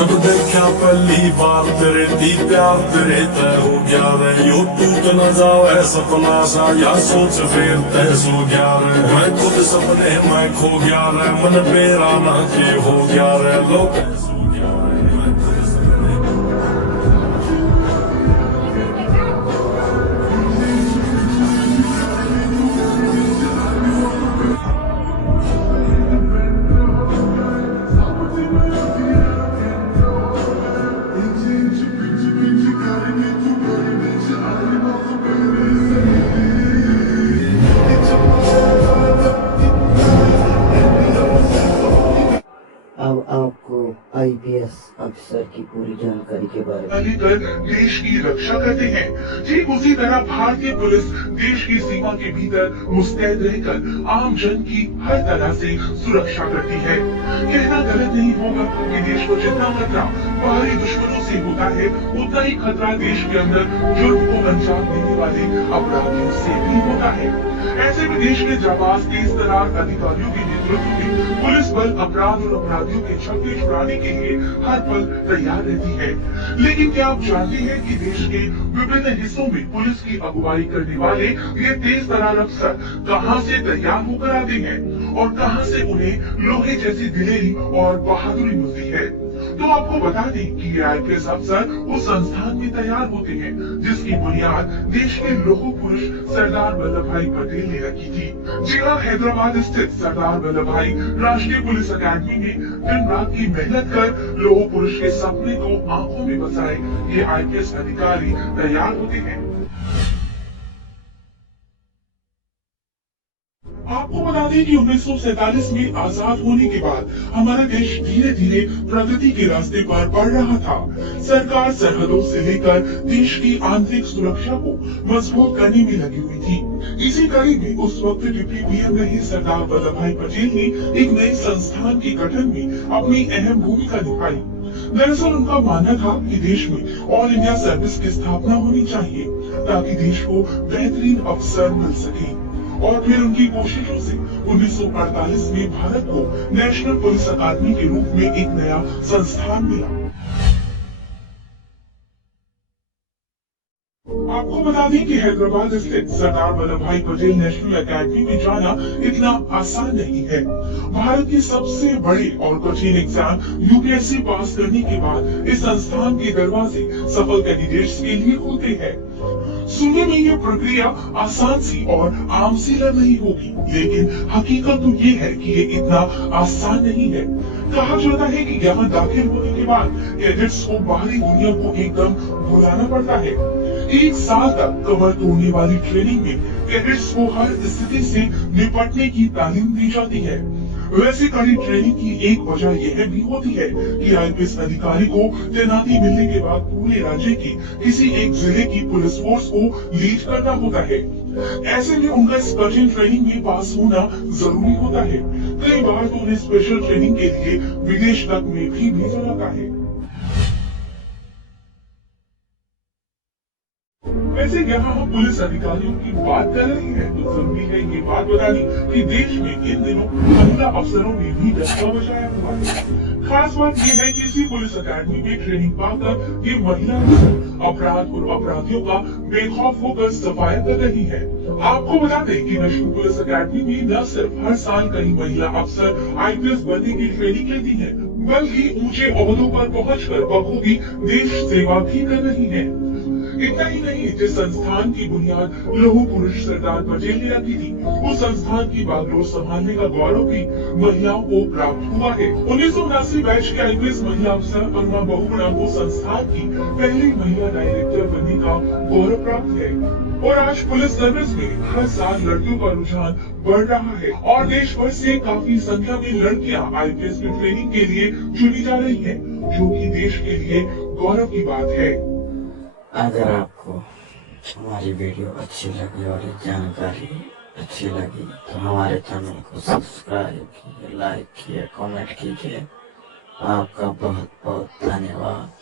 जब देखा पहली बार तेरे दी प्यार तेरे तय हो गया रे यो टूट न जावे सपना सा या सोच फिर तय सो गया रे मैं खुद सपने मैं खो गया रे मन मेरा ना के हो गया रे लोग अब आपको आईपीएस अफसर की पूरी जानकारी के बारे में कर देश की रक्षा करते हैं। ठीक उसी तरह भारतीय पुलिस देश की सीमा के भीतर मुस्तैद रहकर आम जन की हर तरह से सुरक्षा करती है। कहना गलत नहीं होगा कि देश को जितना खतरा बाहरी दुश्मनों से होता है उतना ही खतरा देश के अंदर जुर्म को अंजाम देने वाले अपराधियों से भी होता है। ऐसे में देश के जाबाज तेज तर्रार अधिकारियों के नेतृत्व में पुलिस बल अपराध और अपराधियों के छक्के छुड़ाने के लिए हर पल तैयार रहती है। लेकिन क्या आप जानते हैं कि देश के विभिन्न हिस्सों में पुलिस की अगुवाई करने वाले ये तेज तर्रार अफसर कहां से तैयार होकर आते हैं और कहां से उन्हें लोहे जैसी दिलेरी और बहादुरी मिलती है? तो आपको बता दें कि ये आईपीएस अफसर उस संस्थान में तैयार होते हैं जिसकी बुनियाद देश के लौह पुरुष सरदार वल्लभ भाई पटेल ने रखी थी। जी हाँ, हैदराबाद स्थित सरदार वल्लभ भाई राष्ट्रीय पुलिस अकादमी में दिन रात की मेहनत कर लौह पुरुष के सपने को आंखों में बसाए ये आईपीएस अधिकारी तैयार होते हैं। आपको बता दें कि 1947 में आजाद होने के बाद हमारा देश धीरे धीरे प्रगति के रास्ते पर बढ़ रहा था। सरकार सरहदों से लेकर देश की आंतरिक सुरक्षा को मजबूत करने में लगी हुई थी। इसी कड़ी में उस वक्त डिप्टी पीएम रहे सरदार वल्लभ भाई पटेल ने एक नए संस्थान के गठन में अपनी अहम भूमिका निभाई। दरअसल उनका मानना था कि देश में ऑल इंडिया सर्विस की स्थापना होनी चाहिए ताकि देश को बेहतरीन अवसर मिल सके। और फिर उनकी कोशिशों से 1948 में भारत को नेशनल पुलिस अकादमी के रूप में एक नया संस्थान मिला। आपको बता दें कि हैदराबाद स्थित सरदार वल्लभ भाई पटेल नेशनल अकेडमी में जाना इतना आसान नहीं है। भारत के सबसे बड़े और कठिन एग्जाम यूपीएससी पास करने के बाद इस संस्थान के दरवाजे सफल कैंडिडेट्स के लिए खुलते हैं। सुनने में ये प्रक्रिया आसान सी और आम सी लग रही होगी, लेकिन हकीकत तो ये है कि ये इतना आसान नहीं है। कहा जाता है कि यहाँ दाखिल होने के बाद कैडेट्स को बाहरी दुनिया को एकदम भुलाना पड़ता है। एक साल तक कमर तोड़ने वाली ट्रेनिंग में कैडेट्स को हर स्थिति से निपटने की तालीम दी जाती है। वैसे कड़ी ट्रेनिंग की एक वजह यह भी होती है कि आईपीएस अधिकारी को तैनाती मिलने के बाद पूरे राज्य की किसी एक जिले की पुलिस फोर्स को लीड करना होता है। ऐसे में उनका इस कठिन ट्रेनिंग में पास होना जरूरी होता है। कई बार तो उन्हें स्पेशल ट्रेनिंग के लिए विदेश तक में भी भेजा जाता है। वैसे यहाँ हम पुलिस अधिकारियों की बात कर रहे हैं तो जरूरी है ये बात बतानी कि देश में इन दिनों महिला अफसरों ने भी दस्ता बचाया हुआ है। खास बात यह है कि इसी पुलिस अकादमी में ट्रेनिंग पाकर ये महिला अफसर अपराध और अपराधियों का बेखौफ होकर सफाया कर रही है। आपको बता दें कि नेशनल पुलिस अकादमी में न सिर्फ हर साल कई महिला अफसर आईपीएस बनने की ट्रेनिंग लेती है, बल्कि ऊंचे ओहदों पर पहुंचकर बखूबी देश सेवा भी कर रही है। इतना ही नहीं, जिस संस्थान की बुनियाद लौह पुरुष सरदार पटेल ने रखी थी, उस संस्थान की बागडोर संभालने का गौरव भी महिलाओं को प्राप्त हुआ है। 1979 बैच के आईपीएस महिला अफसर अरुणा बहुगुणा को संस्थान की पहली महिला डायरेक्टर बनने का गौरव प्राप्त है। और आज पुलिस सर्विस में हर साल लड़कियों का रुझान बढ़ रहा है और देश भर से काफी संख्या में लड़कियां आईपीएस की ट्रेनिंग के लिए चुनी जा रही हैं, जो कि देश के लिए गौरव की बात है। अगर आपको हमारी वीडियो अच्छी लगी और ये जानकारी अच्छी लगी तो हमारे चैनल को सब्सक्राइब कीजिए, लाइक कीजिए, कमेंट कीजिए। आपका बहुत बहुत धन्यवाद।